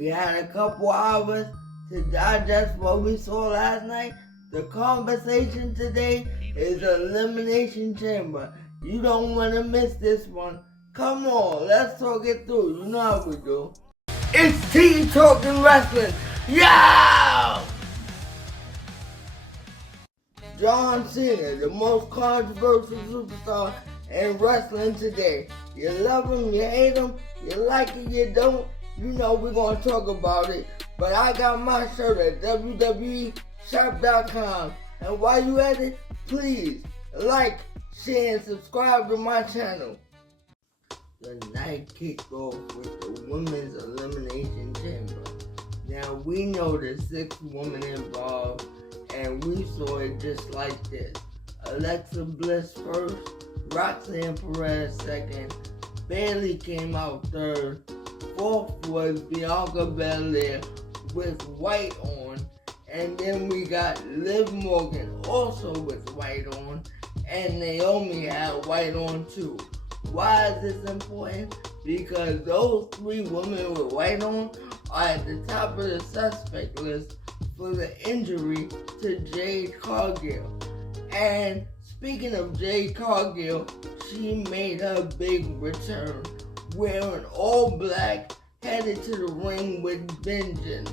We had a couple hours to digest what we saw last night. The conversation today is Elimination Chamber. You don't want to miss this one. Come on, let's talk it through. You know how we do. It's T Talking Wrestling. Yo! John Cena, the most controversial superstar in wrestling today. You love him, you hate him, you like it, you don't. You know we're going to talk about it. But I got my shirt at www.shop.com. And while you at it, please like, share, and subscribe to my channel. The night kicked off with the Women's Elimination Chamber. Now we know there's 6 women involved, and we saw it just like this. Alexa Bliss first, Roxanne Perez second, Bayley came out third, fourth was Bianca Belair with white on, and then we got Liv Morgan also with white on, and Naomi had white on too. Why is this important? Because those 3 women with white on are at the top of the suspect list for the injury to Jade Cargill. And speaking of Jade Cargill, she made her big return, wearing all black, headed to the ring with vengeance.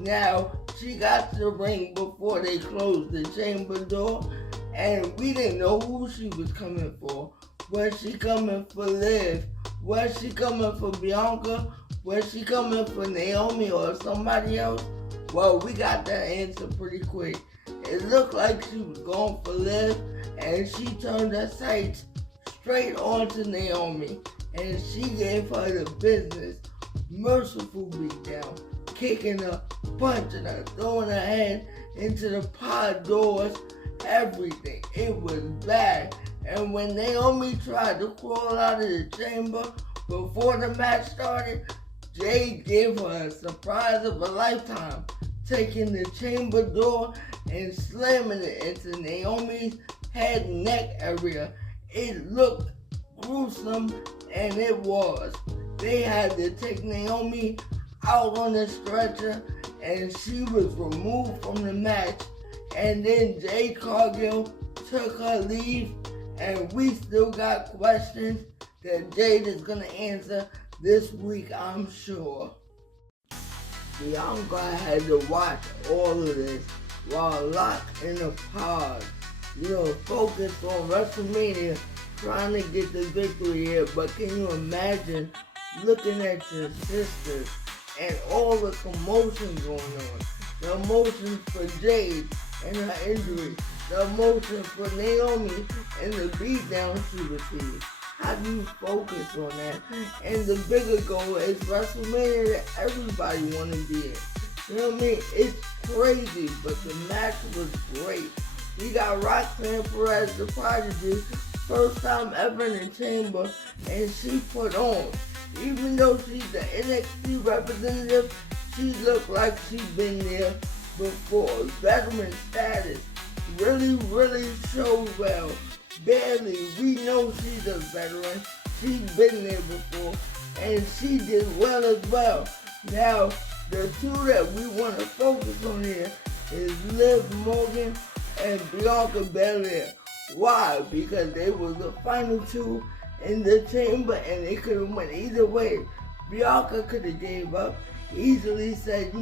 Now, she got to the ring before they closed the chamber door, and we didn't know who she was coming for. Was she coming for Liv? Was she coming for Bianca? Was she coming for Naomi or somebody else? Well, we got that answer pretty quick. It looked like she was going for Liv, and she turned her sights straight onto Naomi, and she gave her the business. Merciful beatdown, kicking her, punching her, throwing her head into the pod doors, everything. It was bad. And when Naomi tried to crawl out of the chamber before the match started, Jade gave her a surprise of a lifetime, taking the chamber door and slamming it into Naomi's head and neck area. It looked gruesome, and it was. They had to take Naomi out on the stretcher, and she was removed from the match. And then Jade Cargill took her leave, and we still got questions that Jade is going to answer this week, I'm sure. Bianca had to watch all of this while locked in a pod, focused on WrestleMania, trying to get the victory here. But can you imagine looking at your sisters and all the commotion going on? The emotions for Jade and her injury, the emotion for Naomi and the beatdown she received. How do you focus on that? And the bigger goal is WrestleMania that everybody want to be in. You know what I mean? It's crazy, but the match was great. We got Roxanne Perez, the Prodigy, first time ever in the chamber, and she put on. Even though she's the NXT representative, she looked like she's been there before. Veteran status really showed well. Bayley, we know she's a veteran. She's been there before, and she did well as well. Now, the 2 that we want to focus on here is Liv Morgan and Bianca Belair. Why? Because they were the final 2 in the chamber, and they could have went either way. Bianca could have gave up, easily said,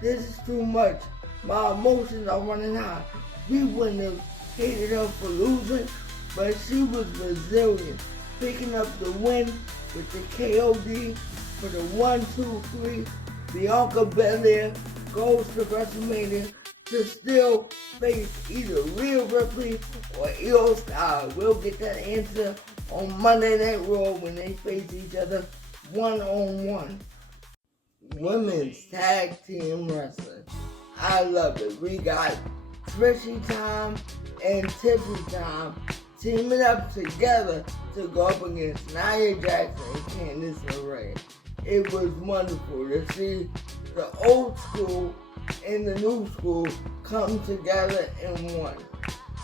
this is too much. My emotions are running high. We wouldn't have hated her for losing, but she was resilient, picking up the win with the KOD for the 1-2-3. Bianca Belair goes to WrestleMania to still face either Rhea Ripley or Io Sky. We'll get that answer on Monday Night Raw when they face each other one-on-one. Women's Tag Team Wrestling. I love it. We got Trishy Time and Tiffy Time teaming up together to go up against Nia Jackson and Candice LeRae. It was wonderful to see the old school and the new school come together in one.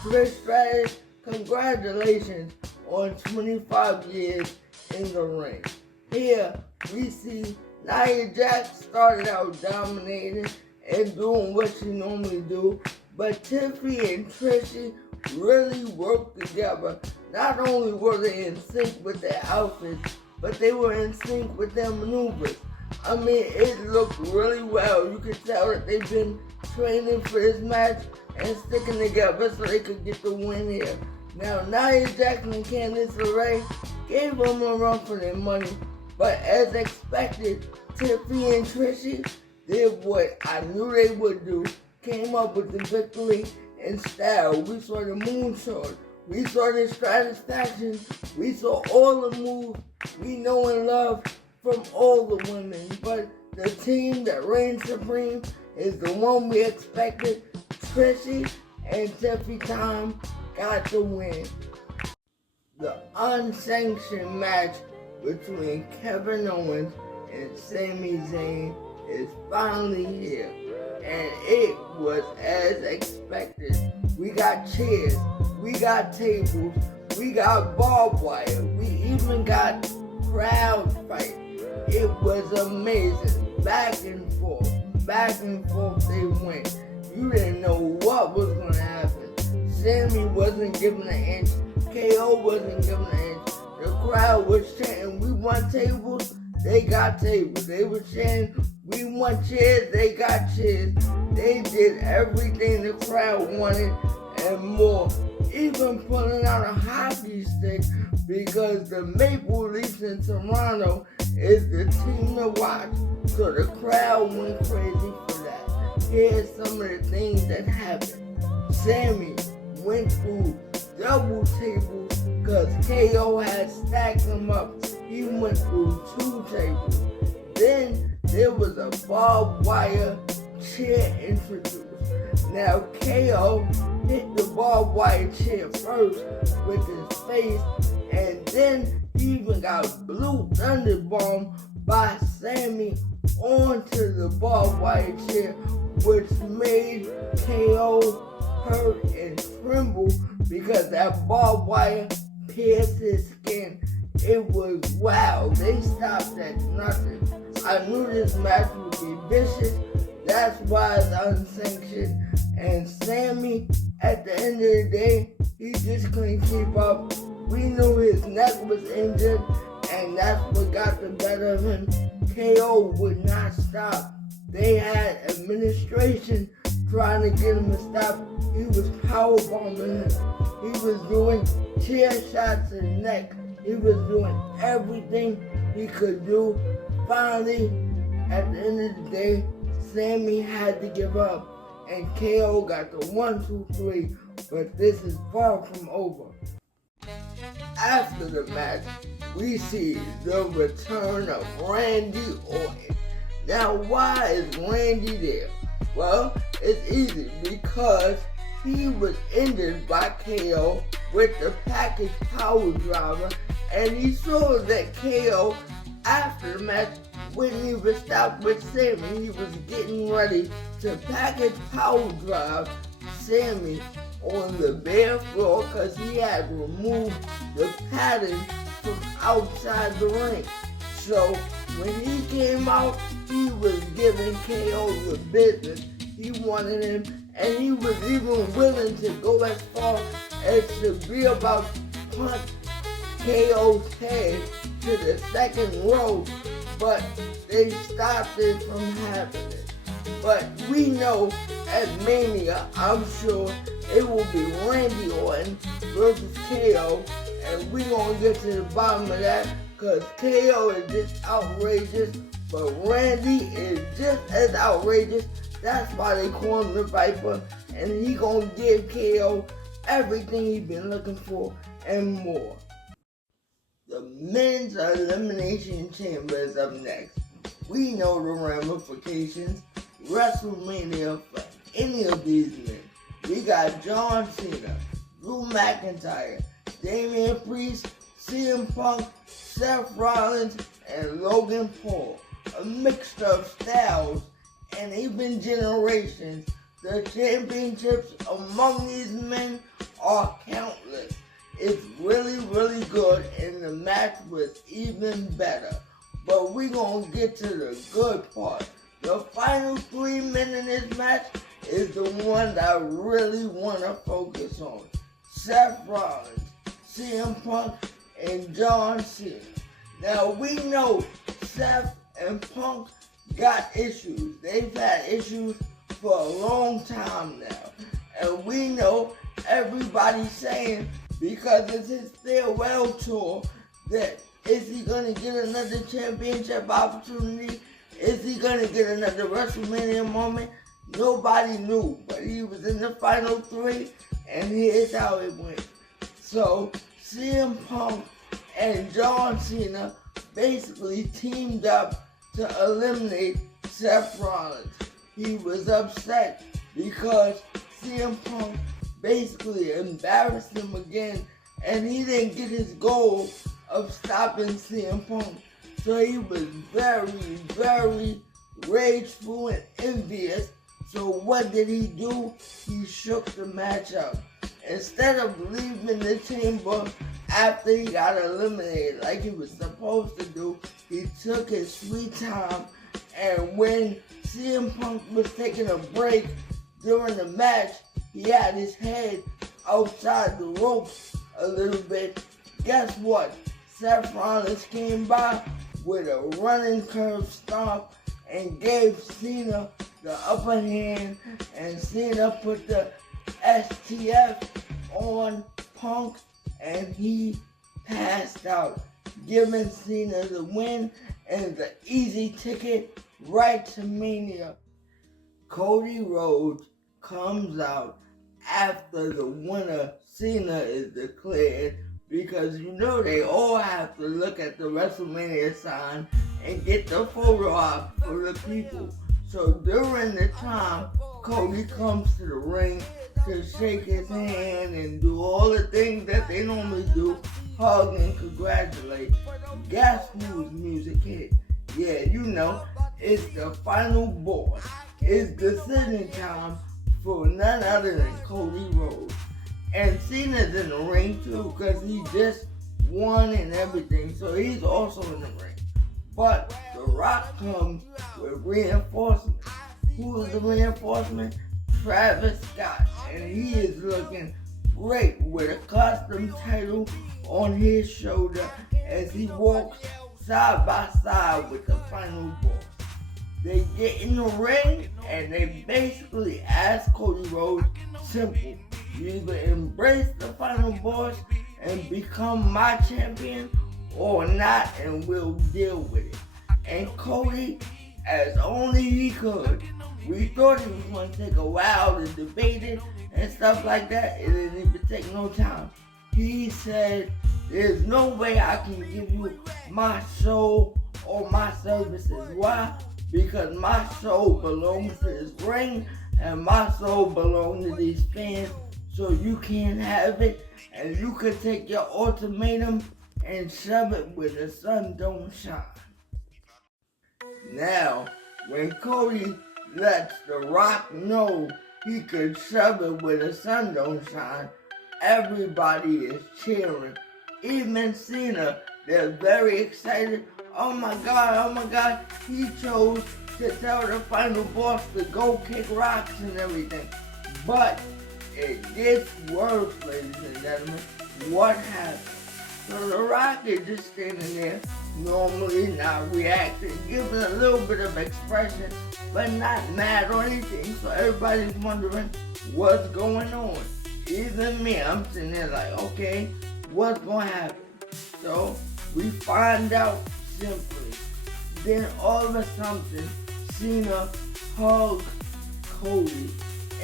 Trish Stratus, congratulations on 25 years in the ring. Here we see Nia Jax started out dominating and doing what she normally do, but Tiffany and Trish really worked together. Not only were they in sync with their outfits, but they were in sync with their maneuvers. I mean, it looked really well. You could tell that they've been training for this match and sticking together so they could get the win here. Now, Nia Jax and Candice LeRae gave them a run for their money, but as expected, Tiffany and Trish did what I knew they would do, came up with the victory in style. We saw the moonsault, we saw the satisfaction, we saw all the moves we know and love from all the women, but the team that reigns supreme is the one we expected. Trish and Tiffany Tom got the win. The unsanctioned match between Kevin Owens and Sami Zayn is finally here, and it was as expected. We got chairs, we got tables, we got barbed wire, we even got crowd fight. It was amazing. Back and forth they went. You didn't know what was going to happen. Sami wasn't giving an inch, KO wasn't giving an inch. The crowd was chanting, we want tables, they got tables. They were chanting, we want chairs, they got chairs. They did everything the crowd wanted and more. Even pulling out a hockey stick because the Maple Leafs in Toronto is the team to watch. So the crowd went crazy for that. Here's some of the things that happened. Sami went through double tables because KO had stacked them up. He went through 2 tables. Then there was a barbed wire chair introduced. Now KO hit the barbed wire chair first with his face, and then he even got blue thunderbomb by Sami onto the barbed wire chair, which made KO hurt and tremble because that barbed wire pierced his skin. It was wow. They stopped at nothing. I knew this match would be vicious. That's why it's unsanctioned. And Sami, at the end of the day, he just couldn't keep up. We knew his neck was injured, and that's what got the better of him. KO would not stop. They had administration trying to get him to stop. He was powerbombing him. He was doing chair shots to the neck. He was doing everything he could do. Finally, at the end of the day, Sami had to give up. And KO got the 1, 2, 3, but this is far from over. After the match, we see the return of Randy Orton. Now, why is Randy there? Well, it's easy because he was injured by KO with the package power driver, and he saw that KO, after the match, wouldn't even stop with Sami. He was getting ready to package power drive Sami on the bare floor because he had removed the padding from outside the ring. So when he came out, he was giving KO the business. He wanted him, and he was even willing to go as far as to be about to punch KO's head to the second row, but they stopped it from happening. But we know at Mania, I'm sure it will be Randy Orton versus KO, and we're going to get to the bottom of that because KO is just outrageous, but Randy is just as outrageous. That's why they call him the Viper, and he going to give KO everything he's been looking for and more. The men's elimination chamber is up next. We know the ramifications. WrestleMania for any of these men. We got John Cena, Drew McIntyre, Damian Priest, CM Punk, Seth Rollins, and Logan Paul. A mixture of styles and even generations. The championships among these men are countless. It's really, really good, and the match was even better. but we gonna get to the good part. The final 3 men in this match is the one that I really want to focus on. Seth Rollins, CM Punk, and John Cena. Now we know Seth and Punk got issues. They've had issues for a long time now. And we know everybody's saying, because it's his farewell tour, that is he going to get another championship opportunity? Is he going to get another WrestleMania moment? Nobody knew, but he was in the final 3, and here's how it went. So, CM Punk and John Cena basically teamed up to eliminate Seth Rollins. He was upset because CM Punk basically embarrassed him again, and he didn't get his goal of stopping CM Punk. So he was very, very rageful and envious. So what did he do? He shook the match up. Instead of leaving the chamber after he got eliminated like he was supposed to do, he took his sweet time, and when CM Punk was taking a break during the match, he had his head outside the ropes a little bit. Guess what? Seth Rollins came by with a running curve stomp and gave Cena the upper hand, and Cena put the STF on Punk and he passed out, giving Cena the win and the easy ticket right to Mania. Cody Rhodes comes out after the winner, Cena, is declared, because you know they all have to look at the WrestleMania sign and get the photo op for the people. So during the time, Cody comes to the ring to shake his hand and do all the things that they normally do, hug and congratulate. Guess whose music hit? Yeah, you know, it's the final boss. It's decision time for none other than Cody Rhodes. And Cena's in the ring too, because he just won and everything, so he's also in the ring. But The Rock comes with reinforcements. Who is the reinforcement? Travis Scott. And he is looking great with a custom title on his shoulder as he walks side by side with the final boss. They get in the ring and they basically ask Cody Rhodes, simple, you either embrace the final boss and become my champion or not, and we'll deal with it. And Cody, as only he could, we thought he was going to take a while to debate it and stuff like that. It didn't even take no time. He said, there's no way I can give you my soul or my services. Why? Because my soul belongs to this ring and my soul belongs to these fans. So you can't have it, and you can take your ultimatum and shove it where the sun don't shine. Now, when Cody lets The Rock know he could shove it where the sun don't shine, everybody is cheering. Even Cena, they're very excited. Oh my God, he chose to tell the final boss to go kick rocks and everything. But it gets worse, ladies and gentlemen. What happened? So The Rock is just standing there, normally not reacting, giving a little bit of expression, but not mad or anything. So everybody's wondering what's going on. Even me, I'm sitting there like, okay, what's going to happen? So we find out simply. Then all of a sudden, Cena hugs Cody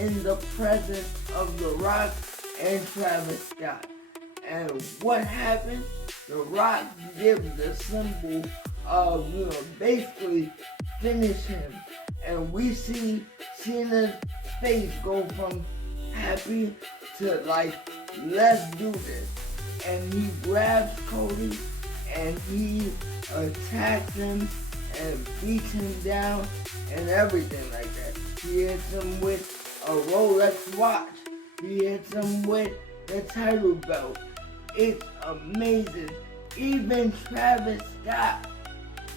in the presence of The Rock and Travis Scott. And what happened? The Rock gives the symbol of, basically finish him. And we see Cena's face go from happy to like, let's do this. And he grabs Cody and he attacks him and beats him down and everything like that. He hits him with a Rolex watch. He hits him with the title belt. It's amazing. Even Travis Scott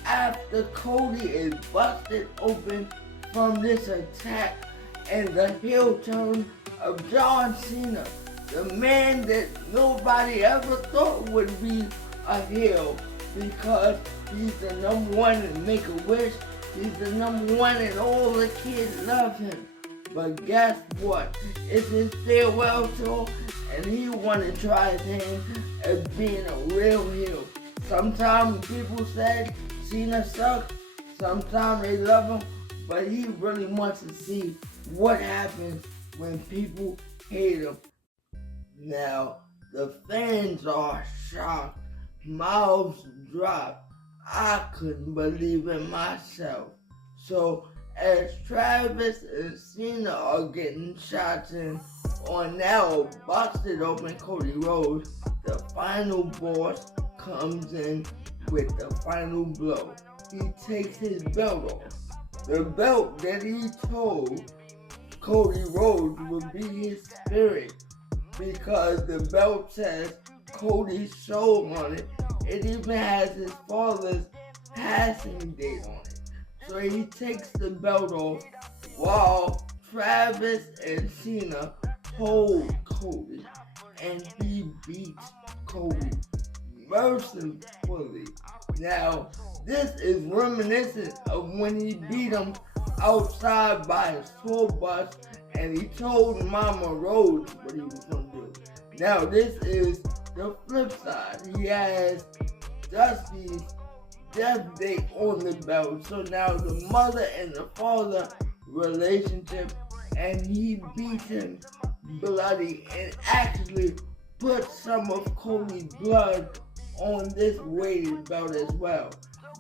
after Cody is busted open from this attack and the heel turn of John Cena, the man that nobody ever thought would be a heel because he's the #1 in Make-A-Wish, he's the #1 and all the kids love him. But guess what? It's his farewell tour and he wanted to try his hand at being a real heel. Sometimes people said Cena sucks, sometimes they love him, but he really wants to see what happens when people hate him. Now, the fans are shocked, mouths dropped. I couldn't believe it myself. So, as Travis and Cena are getting shots in on now busted open Cody Rhodes, the final boss comes in with the final blow. He takes his belt off. The belt that he told Cody Rhodes would be his spirit because the belt says Cody's soul on it. It even has his father's passing date on it. So he takes the belt off while Travis and Cena hold Cody and he beats Cody mercifully. Now, this is reminiscent of when he beat him outside by his tour bus and he told Mama Rhodes what he was going to do. Now, this is the flip side. He has Dusty's death date on the belt. So now the mother and the father relationship, and he beat him bloody and actually put some of Cody's blood on this weighted belt as well.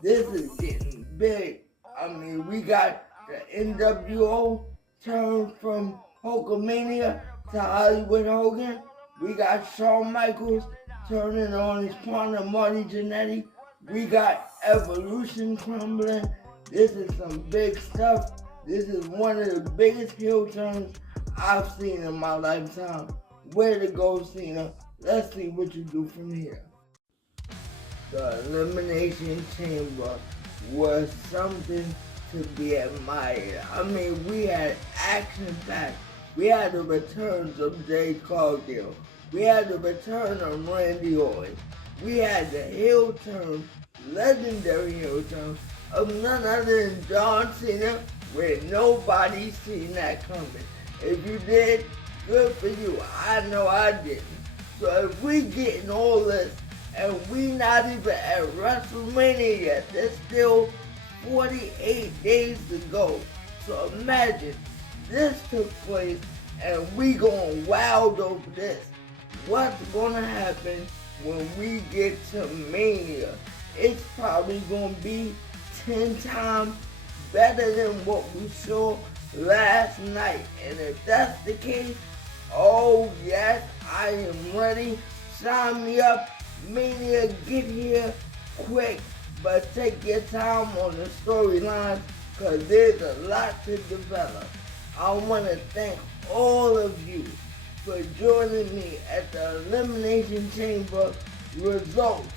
This is getting big. I mean, we got the NWO turn from Hulkamania to Hollywood Hogan. We got Shawn Michaels turning on his partner Marty Jannetty. We got Evolution crumbling. This is some big stuff. This is one of the biggest heel turns I've seen in my lifetime. Way to go, Cena. Let's see what you do from here. The Elimination Chamber was something to be admired. I mean, we had action-packed. We had the returns of Jade Cargill. We had the return of Randy Orton. We had the heel turn, legendary heel turn of none other than John Cena, where nobody seen that coming. If you did, good for you. I know I didn't. So if we getting all this and we not even at WrestleMania yet, there's still 48 days to go. So imagine this took place and we going wild over this. What's gonna happen when we get to Mania? It's probably gonna be 10 times better than what we saw last night. And if that's the case, oh yes, I am ready. Sign me up. Mania, get here quick, but take your time on the storylines because there's a lot to develop. I want to thank all of you for joining me at the Elimination Chamber results,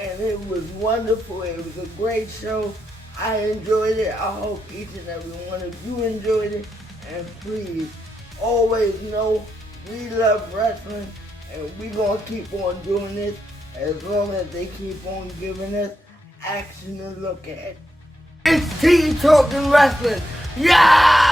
and it was wonderful. It was a great show. I enjoyed it. I hope each and every one of you enjoyed it, and please always know we love wrestling and we're going to keep on doing this as long as they keep on giving us action to look at. It's T Talking Wrestling. Yeah!